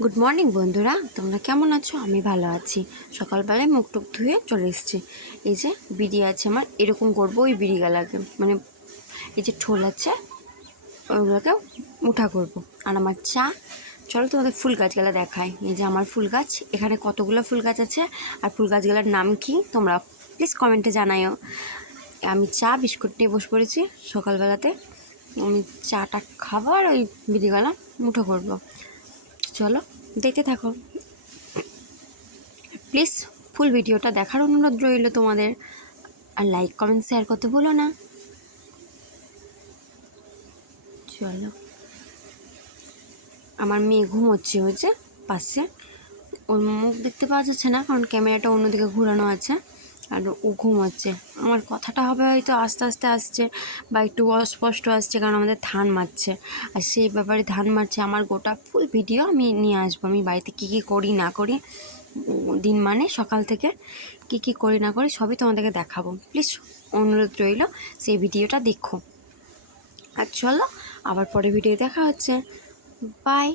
Good morning বন্ধুরা, তোমরা কেমন আছো? আমি ভালো আছি। সকালবেলায় মুখ টুক ধুয়ে চলে এসেছি। এই যে বিড়ি আছে আমার, এরকম করবো ওই বিড়িগুলাকে, মানে এই যে ঠোল আছে ওইগুলোকে মুঠা করব। আর আমার চা, চলো তোমাদের ফুল গাছগুলো দেখায়। এই যে আমার ফুল গাছ, এখানে কতগুলো ফুল গাছ আছে আর ফুল গাছগুলোর নাম কি তোমরা প্লিজ কমেন্টে জানাইও। আমি চা বিস্কুট নিয়ে বসে পড়েছি সকালবেলাতে। আমি চাটা খাবার ওই বিড়িগুলা মুঠো করব। চলো দেখতে থাকো। প্লিজ ফুল ভিডিওটা দেখার অনুরোধ রইল তোমাদের। আর লাইক কমেন্ট শেয়ার করতে ভুলো না। চলো, আমার মেয়ে ঘুমোচ্ছে হয়েছে পাশে, ওর মুখ দেখতে পাওয়া যাচ্ছে না কারণ ক্যামেরাটা অন্যদিকে ঘোরানো আছে। আর ও ঘুমোচ্ছে। আমার কথাটা হবে হয়তো আস্তে আস্তে আসছে বা একটু অস্পষ্ট আসছে, কারণ আমাদের ধান মারছে। আর সেই ব্যাপারে ধান মারছে, আমার গোটা ফুল ভিডিও আমি নিয়ে আসবো। আমি বাড়িতে কী কী করি না করি, দিন মানে সকাল থেকে কী কী করি না করি সবই তোমাদেরকে দেখাবো। প্লিজ অনুরোধ রইল সেই ভিডিওটা দেখো। আর চলো, আবার পরে ভিডিও দেখা হচ্ছে। বাই।